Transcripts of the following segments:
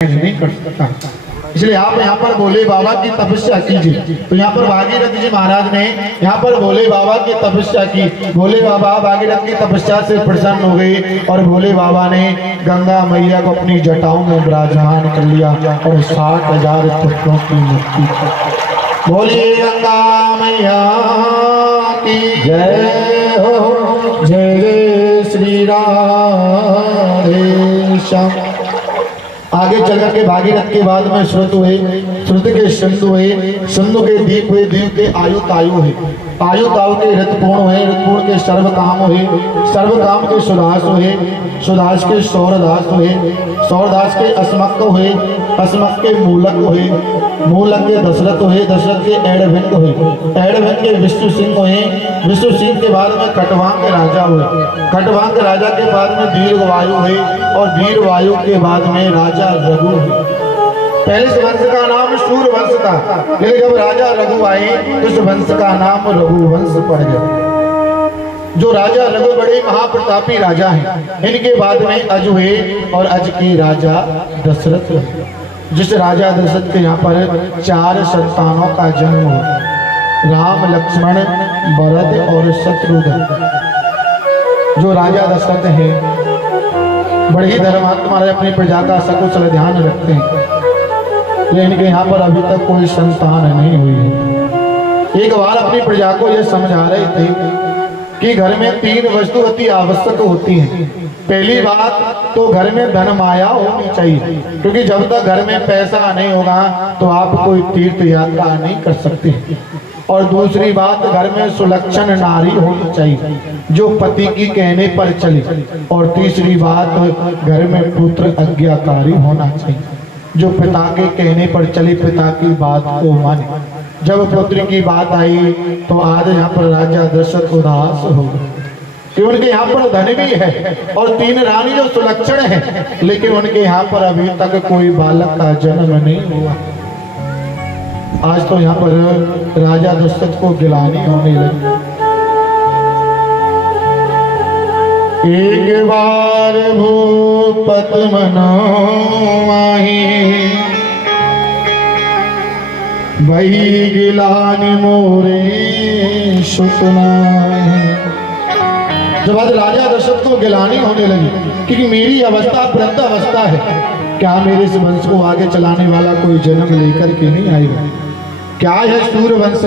नहीं कर सकता। इसलिए आप यहाँ पर भोले बाबा की तपस्या कीजिए। तो यहाँ पर भागीरथ जी महाराज ने यहाँ पर भोले बाबा की तपस्या की। भोले बाबा भागीरथ की तपस्या से प्रसन्न हो गए और भोले बाबा ने गंगा मैया को अपनी जटाओं में विराजमान कर लिया और 60,000 पुत्रों की मुक्ति की। बोलिए गंगा मैया की जय हो। जय जय श्री राधे श्याम। आगे चलकर के भागीरथ के बाद में श्रुत हुए, श्रुत के सिंधु हुए, सिंधु के दीप हुए, दीप के आयु तायु हुए, आयु तायु के ऋतपूर्ण हुए, ऋतपूर्ण के सर्वकाम हुए, सर्वकाम के सुदास हुए, सुदास के सौरदास हुए, सौरदास के अस्मक हुए, अस्मक के मूलक हुए, मूलक के दशरथ हुए, दशरथ के एडभिंग हुए, एडभिंग के विष्णु सिंह हुए, विष्णु सिंह के बाद में खटवांग के राजा हुए, खटवांग के राजा के बाद में दीर्घवायु हुए और दीर्घवायु के बाद में राजा रघु हुए। पहले इस वंश का नाम सूर्य वंश था, लेकिन जब राजा रघु आए तो इस वंश का नाम रघुवंश पड़ गया। जो राजा रघु बड़े महाप्रतापी राजा हैं, इनके बाद में अज हुए और अज के राजा दशरथ हुए। जिस राजा दशरथ के यहाँ पर 4 संतानों का जन्म हुआ, राम लक्ष्मण भरत और शत्रुघ्न। जो राजा दशरथ है बड़े ही धर्मात्मा रहे, अपनी प्रजा का सकुशल ध्यान रखते हैं, लेकिन इनके यहाँ पर अभी तक कोई संतान नहीं हुई है। एक बार अपनी प्रजा को यह समझा रहे थे कि घर में 3 वस्तु अति आवश्यक होती हैं। पहली बात तो घर में धन माया होनी चाहिए, क्योंकि जब तक घर में पैसा नहीं होगा तो आप कोई तीर्थ यात्रा नहीं कर सकते। और दूसरी बात, घर में सुलक्षण नारी होनी चाहिए जो पति की कहने पर चले। और तीसरी बात, घर में पुत्र आज्ञाकारी होना चाहिए जो पिता के कहने पर चले, पिता की बात को माने। जब पुत्र की बात आई तो आज यहाँ पर राजा दशरथ उदास हो गए कि उनके यहाँ पर धन भी है और 3 रानी जो सुलक्षण है, लेकिन उनके यहाँ पर अभी तक कोई बालक का जन्म नहीं हुआ। आज तो यहाँ पर राजा दशरथ को गिलानी होने लगी। एक बार भूपत मनो माही, वही गिलानी मोरे सुतना। जब आज राजा दशरथ को गिलानी होने लगी क्योंकि मेरी अवस्था वृद्ध अवस्था है, क्या मेरे इस वंश को आगे चलाने वाला कोई जन्म लेकर के नहीं आएगा? क्या है सूर्य वंश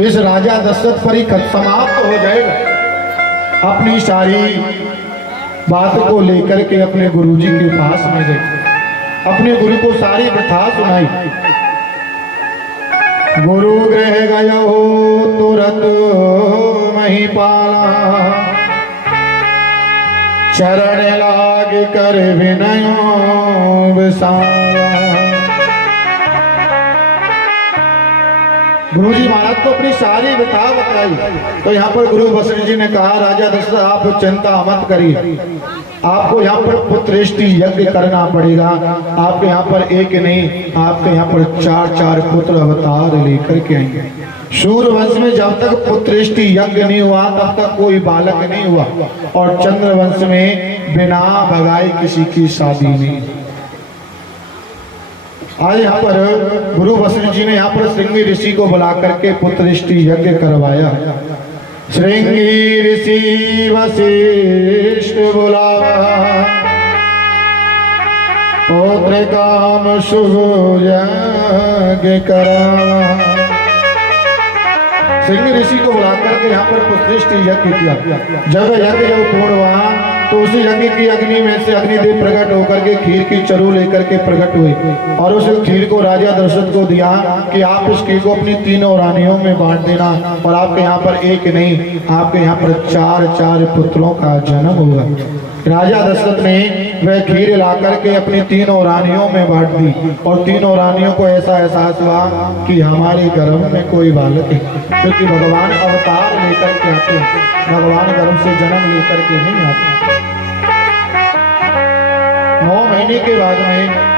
इस राजा दशरथ पर ही समाप्त हो जाएगा। अपनी सारी बात को लेकर के अपने गुरुजी के पास में गए, अपने गुरु को सारी कथा सुनाई। गुरु गृह गया हो तुरंत महिपाला, चरण लाग कर विनयो विसारा। गुरुजी महाराज को अपनी सारी व्यथा बताई। तो यहाँ पर गुरु वशिष्ठ जी ने कहा, राजा दशरथ आप चिंता मत करिए, आपको यहाँ पर पुत्रेष्टि यज्ञ करना पड़ेगा। आपके यहाँ पर एक नहीं, आपके यहाँ पर 4 पुत्र अवतार लेकर के आएंगे। सूर्य वंश में जब तक पुत्रेष्टि यज्ञ नहीं हुआ तब तक कोई बालक नहीं हुआ, और चंद्र वंश में बिना भगाए किसी की शादी नहीं। आज यहाँ पर गुरु वशिष्ठ जी ने यहाँ पर श्रृंगी ऋषि को बुला करके पुत्रेष्टि यज्ञ करवाया। श्रृंगी ऋषि वशिष्ठ बुलावा, पुत्र काम शुभ यज्ञ करा। श्रृंगी ऋषि को बुलाकर के यहाँ पर पुत्रेष्टि यज्ञ किया। जब यज्ञ जब पूर्ण हुआ तो उसी यज्ञ की अग्नि में से अग्निदेव प्रकट होकर के खीर की चरु लेकर के प्रकट हुए और उस खीर को राजा दशरथ को दिया कि आप इस खीर को अपनी 3 रानियों में बांट देना, और आपके यहाँ पर एक नहीं, आपके यहाँ पर 4 पुत्रों का जन्म हुआ। राजा दशरथ ने वह खीर ला करके अपनी 3 रानियों में बांट दी, और 3 रानियों को ऐसा एहसास हुआ कि हमारे गर्भ में कोई बालक है, क्योंकि भगवान अवतार लेकर के आते हैं, भगवान गर्भ से जन्म लेकर के नहीं आते। 9 महीने के बाद में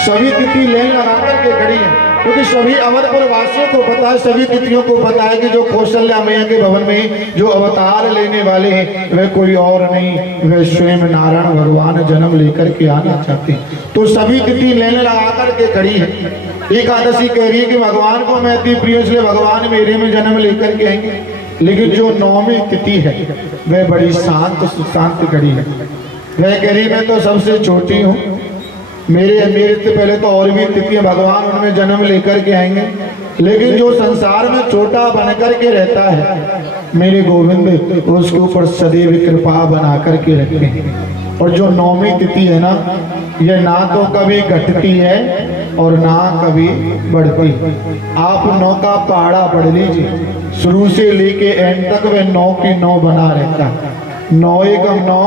सभी तिथि लेन लगा करके खड़ी है। क्योंकि सभी अवधपुर वासियों को पता है, सभी तिथियों को पता है कि जो कौशल्या मैया के भवन में जो अवतार लेने वाले हैं वे कोई और नहीं, वे स्वयं नारायण भगवान जन्म लेकर के आना चाहते हैं। तो सभी तिथि लेने लगा करके खड़ी है। एकादशी कह रही है कि भगवान को मैं अति प्रिय, इसलिए भगवान मेरे में जन्म लेकर के आएंगे। लेकिन जो नौवीं तिथि है वह बड़ी शांत सुशांत खड़ी है। वह कह रही मैं तो सबसे छोटी हूँ, मेरे से पहले तो और भी तिथियां भगवान उनमें जन्म लेकर के आएंगे, लेकिन जो संसार में छोटा बन करके रहता है मेरे गोविंद उसके ऊपर सदैव कृपा बना करके रखते हैं। और जो नौवीं तिथि है ना, यह ना तो कभी घटती है और ना कभी बढ़ती। आप 9 का पहाड़ा पढ़ लीजिए, शुरू से लेके एंड तक वह 9 की 9 बना रहता है। 9 एक 9,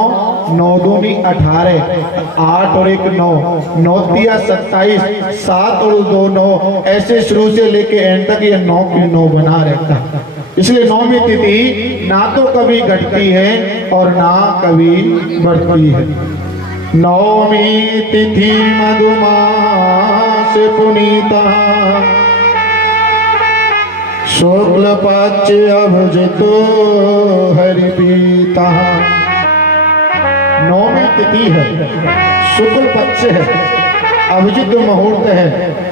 9 दूनी 18, 8 और 1 9, 9 तिया 27, 7 और 2 9, ऐसे शुरू से लेके एंड तक ये 9 की 9 बना रहता है। इसलिए नौवीं तिथि ना तो कभी घटती है और ना कभी बढ़ती है। नौमी तिथि मधुमास पुनीता, शुक्ल पक्ष अभिजितो हरिपीता। नौमी तिथि है, शुक्ल पक्ष है, अभिजित मुहूर्त है,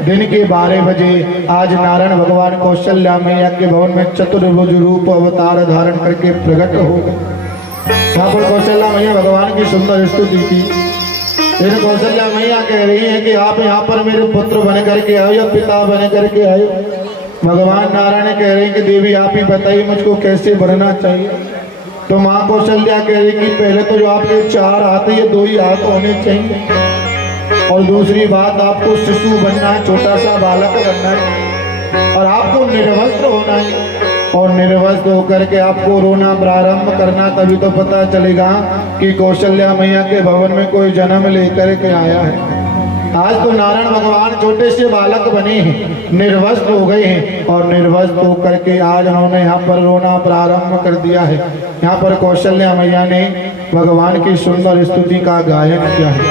दिन के 12 बजे आज नारायण भगवान कौशल्या मैया के भवन में चतुर्भुज रूप अवतार धारण करके प्रकट हो गए। यहाँ पर कौशल्या मैया भगवान की सुंदर स्तुति की। फिर कौशल्या मैया कह रही है कि आप यहाँ पर मेरे पुत्र बन करके आयो या पिता बन करके आयो। भगवान नारायण कह रहे हैं कि देवी आप ही बताइए मुझको कैसे बनना चाहिए। तो माँ कौशल्या कह रही कि पहले तो जो आपके 4 हाथ है ये 2 ही हाथ होने चाहिए, और दूसरी बात आपको शिशु बनना है, छोटा सा बालक बनना है, और आपको निर्वस्त्र होना है, और निर्वस्त्र होकर के आपको रोना प्रारंभ करना, तभी तो पता चलेगा कि कौशल्या मैया के भवन में कोई जन्म लेकर के आया है। आज तो नारायण भगवान छोटे से बालक बने हैं, निर्वस्त्र हो गए हैं, और निर्वस्त्र होकर के आज उन्होंने यहाँ पर रोना प्रारंभ कर दिया है। यहाँ पर कौशल्या मैया ने भगवान की सुंदर स्तुति का गायन किया है।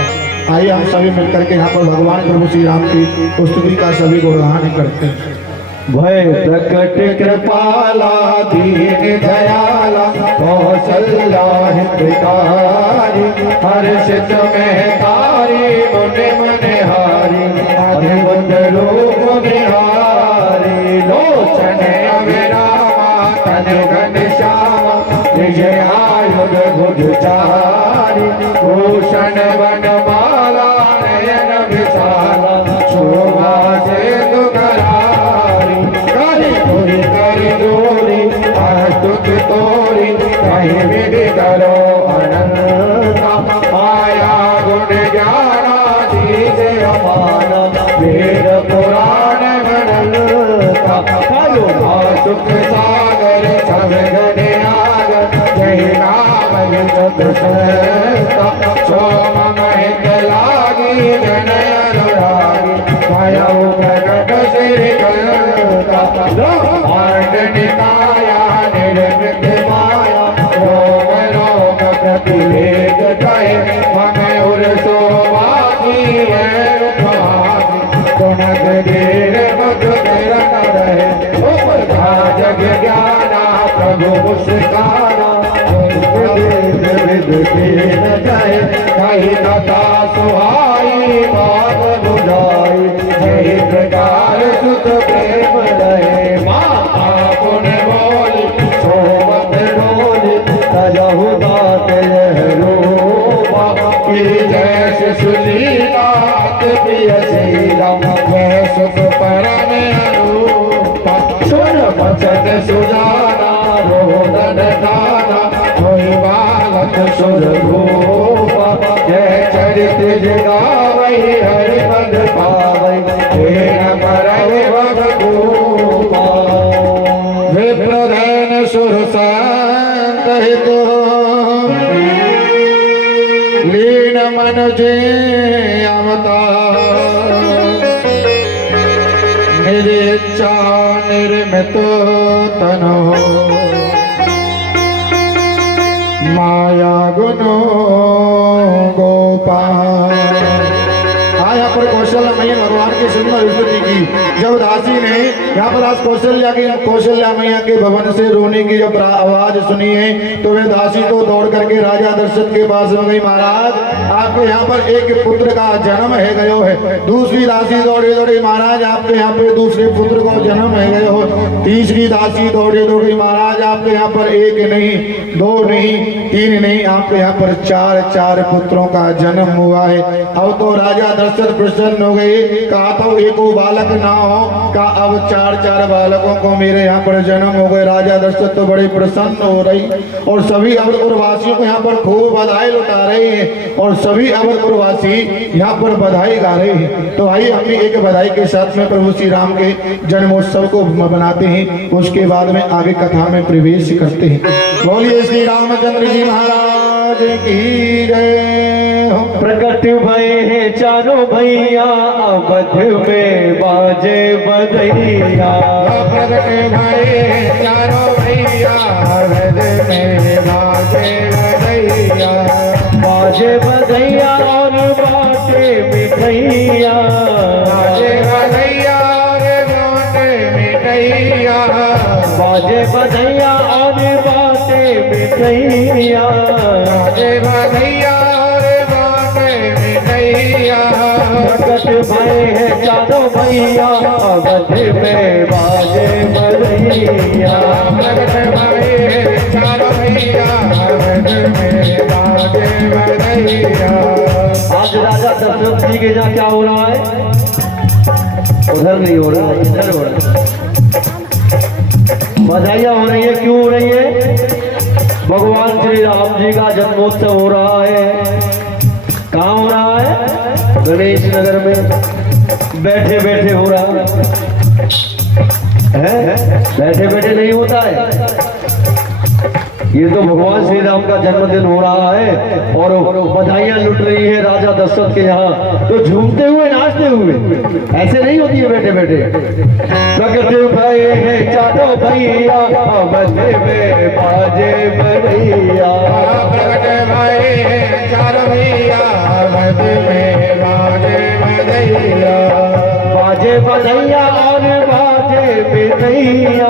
आइए हम सभी मिलकर के यहाँ पर भगवान प्रभु श्री राम की स्तुति का सभी गुणगान करते हैं। भय प्रकट कृपाला दीन दयाला कौशल्या हितकारी, हर्षित में तारी मुनि मनिहारी, अद्भुत रूप निहारी, लोचन अविरामा तन घनश्यामा, विजय आयुध भुजचारी, भूषण वनमाला नयन विशाला, शोभा से तोरी कहीं विधि करो अनंता, आया गुण ज्ञानाधीश अपाना, वेद पुराण गणलता, सुख सागर सब गण आगर, जय राम चतुष्टा, सोम महित लागी जन अनुरागी, भयउ प्रकट श्री कलता, निकाया निर्मित माया, रोम रोम प्रतिवेद कहे, मन उर सोवागी है रुखागी, गुणक देर मग करन रहे, उपका जग ज्ञाना प्रभु मुस्काना, वेद विद कीन जाए, कही कथा सुहाई बात बुझाई, जय प्रकार सुख प्रेम रहे, माता पुण्य बोली सोमत डोली, तजहु दात रूपा, की जैसे सुशीला प्रियशीला, वह सुख परम अनुपा, सुन बचत सुजाना रोदन दाना, कोई बालक सुर रूपा, जय चरित जगावई हरिपद पावई, तेरा परम भगरूपा, विप्रधन सुर शांत हितो, लीन मन जे अवतार, निरिच्छा निर्मित तनो, माया गुनो गोपाल। यहाँ पर कौशल्या हैं भगवान की सुंदर स्तुति की। जब दासी ने यहाँ पर आज कौशल्या मैया के भवन से रोने की जब आवाज सुनी है तो वे दासी तो दौड़ करके राजा दशरथ के पास में गई, महाराज आपके यहाँ पर एक पुत्र का जन्म है गयो है। दूसरी दासी दौड़े दौड़े, महाराज आपके यहाँ पे दूसरे पुत्र को जन्म है गयो हो। तीसरी दासी दौड़े दौड़े, महाराज आपके यहाँ पर एक नहीं, दो नहीं, तीन नहीं, आपके यहाँ पर चार चार पुत्रों का जन्म हुआ है। अब तो राजा दशरथ प्रसन्न हो गए, कहा तो एको बालक ना हो, का अब चार चार बालकों को मेरे यहाँ पर जन्म हो गए। राजा दशरथ तो बड़े प्रसन्न हो रही और सभी अवधपुरवासियों को यहाँ पर खूब बधाई लुटा रहे हैं और सभी अवधपुरवासी यहाँ पर बधाई गा रहे हैं। तो आइए हम भी एक बधाई के साथ में प्रभु श्री राम के जन्मोत्सव को मनाते हैं, उसके बाद में आगे कथा में प्रवेश करते हैं। बोलिए श्री रामचंद्र जी महाराज की जय हो। प्रकट भय है चारों भैया अवध में बाजे बधैया। प्रकट भये चारों भैया अवध में बाजे बधैया। बाजे बधैया और बाटे मिठैया। बाजे बधैया और बाटे मिठैया। बाजे बधैया और बाटे मिठैया। बाजे बधैया और बाटे मिठैया। प्रकट भय है चारों भैया अवध में बाजे बधैया। प्रकट भये चारों भैया अवध में बाजे बधैया। आज राजा दशरथ जी के यहाँ क्या हो रहा है? उधर नहीं हो रहा है, इधर हो रहा है। बधाइयाँ हो रही है, क्यों हो रही है? भगवान श्री राम जी का जन्मोत्सव हो रहा है। कहाँ हो रहा है? गणेश नगर में बैठे बैठे हो रहा है। बैठे बैठे नहीं होता है, ये तो भगवान श्री राम का जन्मदिन हो रहा है और बधाइयां लुट रही है राजा दशरथ के यहाँ, तो झूमते हुए नाचते हुए, ऐसे नहीं होती है बैठे बैठे। प्रकट भय है चारों भैया अवध में बाजे बधैया। प्रकट भये चारों भैया अवध में बाजे बधैया। बाजे बधैया और बाजे बधैया।